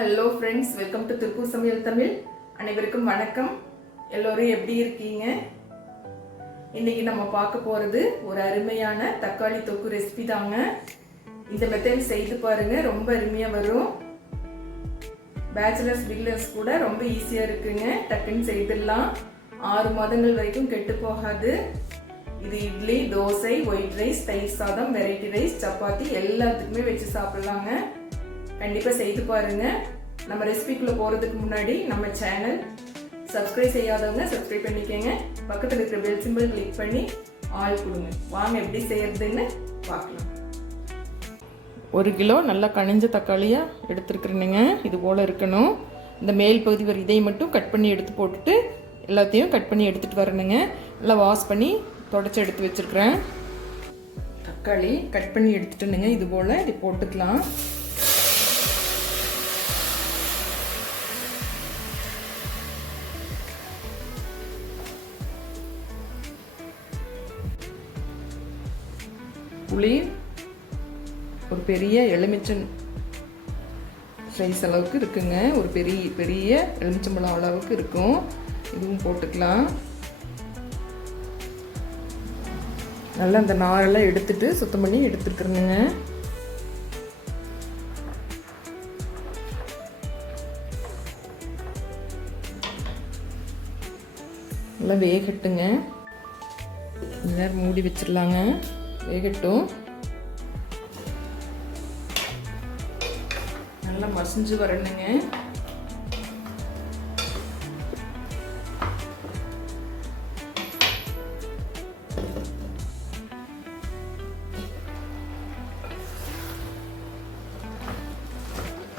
Hello friends, welcome to Tiruppur சமையல் தமிழ். அனைவருக்கும் வணக்கம். எல்லோரும் எப்படி இருக்கீங்க? இன்னைக்கு நம்ம பார்க்க போகிறது ஒரு அருமையான தக்காளி தொக்கு ரெசிபி தாங்க. இந்த மெத்தட் செய்து பாருங்க, ரொம்ப அருமையாக வரும். பேச்சுலர்ஸ் பிகினர்ஸ் கூட ரொம்ப ஈஸியாக இருக்குங்க. டக்குன்னு செய்திடலாம். 6 மாதங்கள் வரைக்கும் கெட்டு போகாது. இது இட்லி, தோசை, ஒயிட் ரைஸ், தயிர் சாதம், வெரைட்டி ரைஸ், சப்பாத்தி எல்லாத்துக்குமே வச்சு சாப்பிடலாங்க. கண்டிப்பாக செய்து பாருங்க. நம்ம ரெசிபிக்குள்ளே போகிறதுக்கு முன்னாடி நம்ம சேனல் சப்ஸ்கிரைப் செய்யாதவங்க சப்ஸ்கிரைப் பண்ணிக்கோங்க. பக்கத்தில் இருக்கிற பெல் சிம்பிள் கிளிக் பண்ணி ஆல் கொடுங்க. வாங்க எப்படி செய்யறதுன்னு பார்க்கலாம். 1 கிலோ நல்லா கனிஞ்ச தக்காளியாக எடுத்துருக்குறேனுங்க. இது போல் இருக்கணும். இந்த மேல் பகுதி வரை இதை மட்டும் கட் பண்ணி எடுத்து போட்டுட்டு எல்லாத்தையும் கட் பண்ணி எடுத்துகிட்டு வரணுங்க. நல்லா வாஷ் பண்ணி தொடச்சி எடுத்து வச்சுருக்கிறேன். தக்காளி கட் பண்ணி எடுத்துட்டுனுங்க. இது போல் இது போட்டுக்கலாம். புளி ஒரு பெரிய எலுமிச்சம் சைஸ் அளவுக்கு இருக்குங்க. ஒரு பெரிய எலுமிச்சம்பழம் அளவுக்கு இருக்கும். இதுவும் போட்டுக்கலாம். நல்லா அந்த நாரெல்லாம் எடுத்துட்டு சுத்தம் பண்ணி எடுத்துக்கிறேங்க. நல்லா வேகட்டுங்க. நேரம் மூடி வச்சிடலாங்க. வேகட்டும். நல்லா மசிஞ்சு வரணுங்க.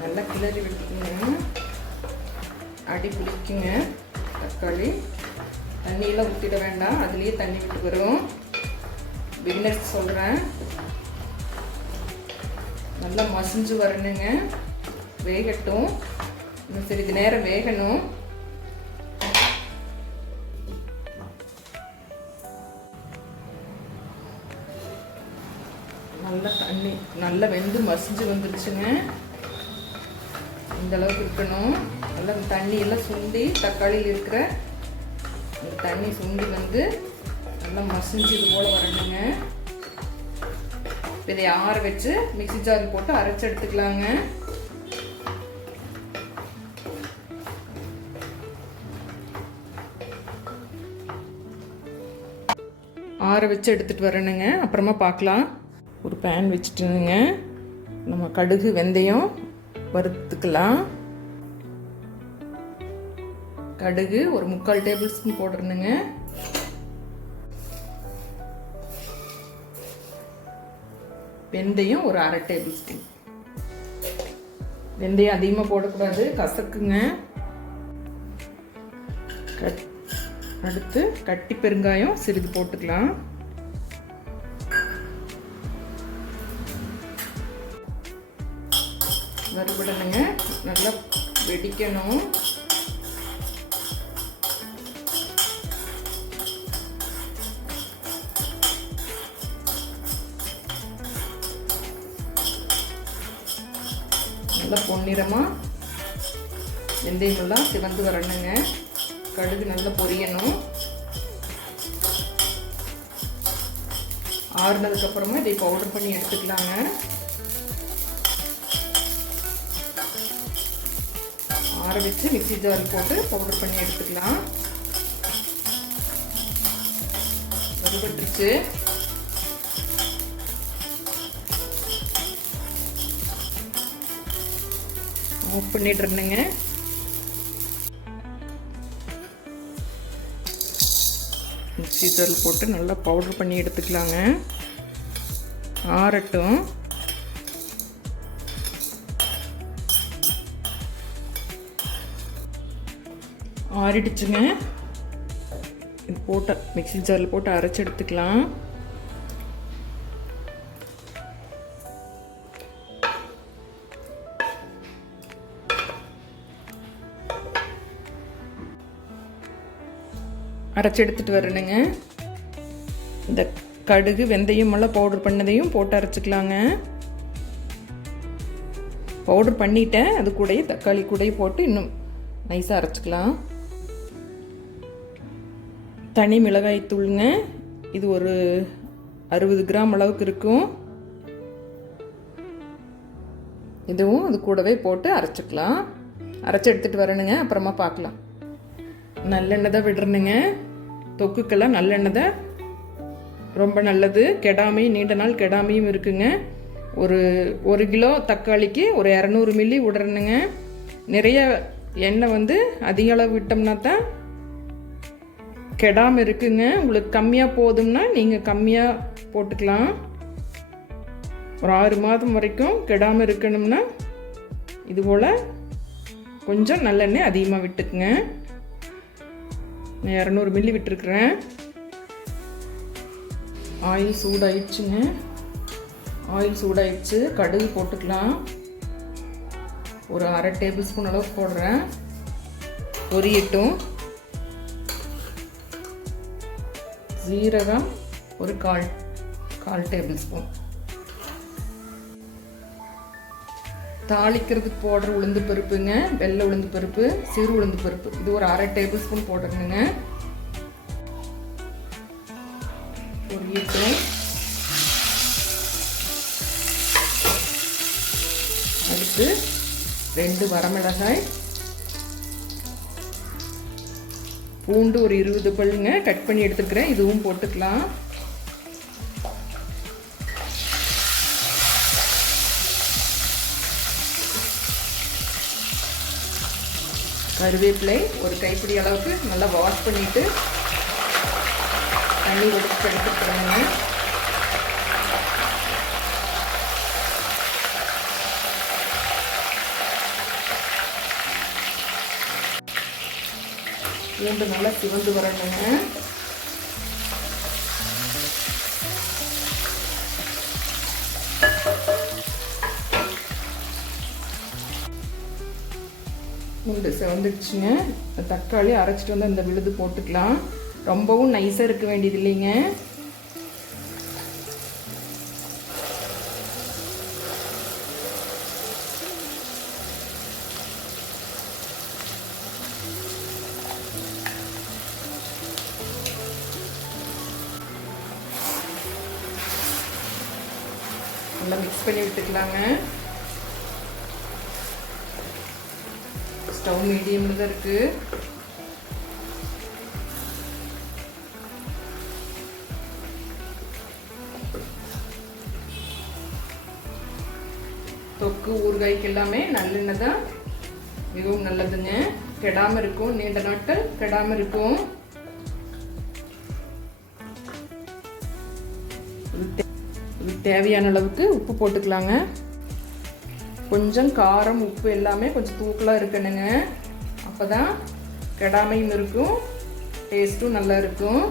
நல்லா கிளறி விட்டுக்குங்க. அடி பிடிக்குங்க தக்காளி. தண்ணியெல்லாம் ஊற்றிட வேண்டாம், அதுலேயே தண்ணி விட்டு வரும். பிகினர்ஸ் சொல்கிறேன். நல்லா மசிஞ்சு வரணுங்க. வேகட்டும். இன்னும் சிறிது நேரம் வேகணும். நல்லா தண்ணி நல்லா வெந்து மசிஞ்சு வந்துருச்சுங்க. இந்த அளவுக்கு இருக்கணும். நல்லா தண்ணியெல்லாம் சுண்டி தக்காளியில் இருக்கிற இந்த தண்ணி சுண்டி வந்து நல்லா மசிஞ்சு இது போல் வரணுங்க. இதை ஆற வச்சு மிக்ஸி ஜார் போட்டு அரைச்சி எடுத்துக்கலாங்க. ஆற வச்சு எடுத்துட்டு வரணுங்க. அப்புறமா பார்க்கலாம். ஒரு பேன் வச்சுட்டுங்க. நம்ம கடுகு வெந்தயம் வறுத்துக்கலாம். கடுகு ஒரு 3/4 டேபிள் ஸ்பூன் போடுறேனுங்க. வெந்தயம் ஒரு 1/2 டேபிள் ஸ்பூன். வெந்தயம் அதிகமாக போடக்கூடாது, கசக்குங்க. அடுத்து கட்டி பெருங்காயம் சிறிது போட்டுக்கலாம். வறுபடணுங்க. நல்லா வெடிக்கணும். நல்லா பொன்னிறமாக வெந்தயமெல்லாம் சிவந்து வரணுங்க. கடுகு நல்லா பொரியணும். ஆறுனதுக்கப்புறமா இதை பவுடர் பண்ணி எடுத்துக்கலாங்க. ஆற வச்சு மிக்ஸி ஜாரில் போட்டு பவுடர் பண்ணி எடுத்துக்கலாம். வறுபட்டுருச்சு. ஆஃப் பண்ணிட்டுருந்துங்க. மிக்ஸி ஜாரில் போட்டு நல்லா பவுடர் பண்ணி எடுத்துக்கலாங்க. ஆறட்டும். ஆறிடுச்சுங்க. இது போட்டு மிக்ஸி ஜாரில் போட்டு அரைச்சி எடுத்துக்கலாம். அரைச்சி எடுத்துகிட்டு வரணுங்க. இந்த கடுகு வெந்தயம் எல்லாம் பவுடர் பண்ணதையும் போட்டு அரைச்சிக்கலாங்க. பவுடர் பண்ணிட்டேன். அது கூடயே தக்காளி கூடயே போட்டு இன்னும் நைஸாக அரைச்சிக்கலாம். தனி மிளகாய் தூளுங்க, இது ஒரு 60 கிராம் அளவுக்கு இருக்கும். இதுவும் அது கூடவே போட்டு அரைச்சிக்கலாம். அரைச்சி எடுத்துகிட்டு வரணுங்க, அப்புறமா பார்க்கலாம். நல்லெண்ணெய் தான் விடுறணுங்க. தொக்குக்கெல்லாம் நல்லெண்ணெய் தான் ரொம்ப நல்லது. கெடாமையும் நீண்ட நாள் கெடாமையும் இருக்குங்க. ஒரு கிலோ தக்காளிக்கு ஒரு 200 மில்லி விடுறணுங்க. நிறைய எண்ணெய் அதிக அளவு விட்டோம்னா தான் கெடாமல் இருக்குங்க. உங்களுக்கு கம்மியாக போதும்னா நீங்கள் கம்மியாக போட்டுக்கலாம். ஒரு 6 மாதம் வரைக்கும் கெடாமல் இருக்கணும்னா இதுபோல் கொஞ்சம் நல்லெண்ணெய் அதிகமாக விட்டுக்குங்க. நான் 200 மில்லி விட்டுருக்குறேன். ஆயில் சூடாயிடுச்சுங்க. ஆயில் சூடாயிடுச்சு. கடுகு போட்டுக்கலாம். ஒரு 1/2 டேபிள் ஸ்பூன் அளவுக்கு போடுறேன். பொரியட்டும். ஜீரகம் ஒரு கால் டேபிள் ஸ்பூன். தாளிக்கிறதுக்கு போடுற உளுந்து பருப்புங்க, வெள்ளை உளுந்து பருப்பு, சிறு உளுந்து பருப்பு, இது ஒரு 1/2 டேபிள் ஸ்பூன் போடுறேங்க. பொரியட்டும். அடுத்து 2 வரமிளகாய், பூண்டு ஒரு 20 பல்லுங்க கட் பண்ணி எடுத்துக்கிறேன். இதுவும் போட்டுக்கலாம். கருவேப்பிலை ஒரு கைப்பிடி அளவுக்கு நல்லா வாஷ் பண்ணிட்டு தண்ணி ஒதுக்கி எடுத்துக்கிறேங்க. பூண்டு நல்லா சிவந்து வரணுங்க. பூண்டு சிவந்துடுச்சுங்க. தக்காளி அரைச்சிட்டு வந்து அந்த விழுது போட்டுக்கலாம். ரொம்பவும் நைஸாக இருக்க வேண்டியது இல்லைங்க. நல்லா மிக்ஸ் பண்ணி விட்டுக்கலாங்க. ஸ்டவ் மீடியமில் தான் இருக்கு. தொக்கு ஊறுகாய்க்கு எல்லாமே நல்லெண்ணெய் தான் மிகவும் நல்லதுங்க. கெடாம இருக்கும், நீண்ட நாட்கள் கெடாம இருக்கும். தேவையான அளவுக்கு உப்பு போட்டுக்கலாங்க. கொஞ்சம் காரம் உப்பு எல்லாமே கொஞ்சம் தூக்கலாக இருக்கணுங்க. அப்போ தான் கெடாமையும் இருக்கும், டேஸ்ட்டும் நல்லா இருக்கும்.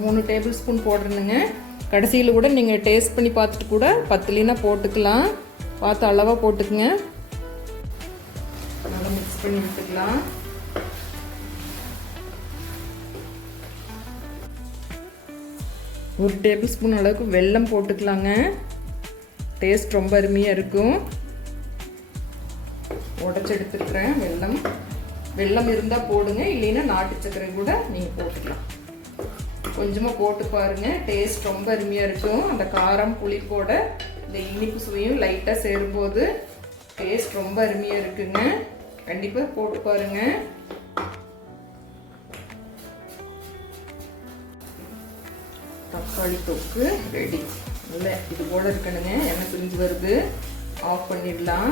மூணு டேபிள் ஸ்பூன் போடுறேனுங்க. கடைசியில் கூட நீங்கள் டேஸ்ட் பண்ணி பார்த்துட்டு கூட பத்துலினா போட்டுக்கலாம். பார்த்து அளவாக போட்டுக்குங்க. நல்லா மிக்ஸ் பண்ணி விட்டுக்கலாம். ஒரு டேபிள் ஸ்பூன் அளவுக்கு வெல்லம் போட்டுக்கலாங்க. டேஸ்ட் ரொம்ப அருமையாக இருக்கும். உடச்சி எடுத்துருக்குறேன் வெல்லம். வெல்லம் இருந்தால் போடுங்க, இல்லைன்னா நாட்டு சர்க்கரை கூட நீங்கள் போட்டுக்கலாம். கொஞ்சமாக போட்டு பாருங்கள், டேஸ்ட் ரொம்ப அருமையாக இருக்கும். அந்த காரம் புளிப்போட இந்த இனிப்பு சுவையும் லைட்டாக சேரும்போது டேஸ்ட் ரொம்ப அருமையாக இருக்குங்க. கண்டிப்பாக போட்டு பாருங்க. தக்காளி தொக்கு ரெடி. இல்லை இது போல இருக்கணுங்க. எண்ணெய் பிரிஞ்சு வருது. ஆஃப் பண்ணிடலாம்.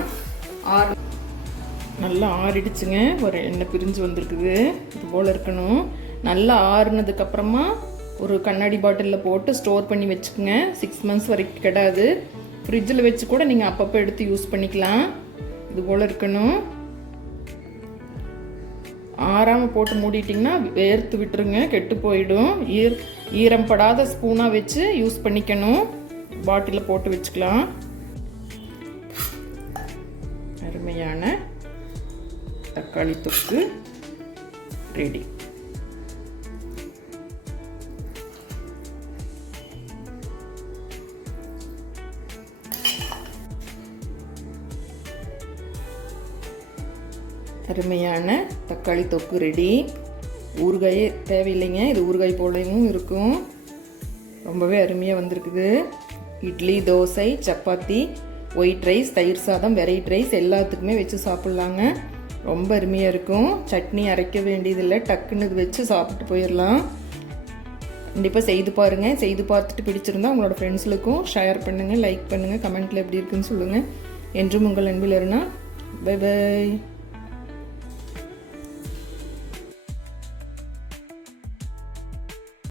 நல்லா ஆறிடுச்சுங்க. ஒரு எண்ணெய் பிரிஞ்சு வந்திருக்குது. இது போல் இருக்கணும். நல்லா ஆறுனதுக்கப்புறமா ஒரு கண்ணாடி பாட்டிலில் போட்டு ஸ்டோர் பண்ணி வச்சுக்கோங்க. 6 மந்த்ஸ் வரைக்கும் கெடாது. ஃப்ரிட்ஜில் வச்சு கூட நீங்கள் அப்பப்போ எடுத்து யூஸ் பண்ணிக்கலாம். இது போல் இருக்கணும். ஆறாமல் போட்டு மூடிட்டிங்கன்னா வேர்த்து விட்டுருங்க, கெட்டு போயிடும். ஈரம் படாத ஸ்பூனாக வச்சு யூஸ் பண்ணிக்கணும். பாட்டிலில் போட்டு வச்சுக்கலாம். அருமையான தக்காளி தொக்கு ரெடி. அருமையான தக்காளி தொக்கு ரெடி. ஊறுகாயே தேவையில்லைங்க, இது ஊறுகாய் போலவும் இருக்கும். ரொம்பவே அருமையாக வந்திருக்குது. இட்லி, தோசை, சப்பாத்தி, ஒயிட் ரைஸ், தயிர் சாதம், வெரைட்டி ரைஸ் எல்லாத்துக்குமே வச்சு சாப்பிட்லாங்க. ரொம்ப அருமையாக இருக்கும். சட்னி அரைக்க வேண்டியதில்லை, டக்குன்னு இது வச்சு சாப்பிட்டு போயிடலாம். கண்டிப்பாக செய்து பாருங்கள். செய்து பார்த்துட்டு பிடிச்சிருந்தா உங்களோட ஃப்ரெண்ட்ஸுக்கும் ஷேர் பண்ணுங்கள், லைக் பண்ணுங்கள், கமெண்ட்டில் எப்படி இருக்குன்னு சொல்லுங்கள். என்றும் உங்கள் அன்பில் இருந்தா. Bye by.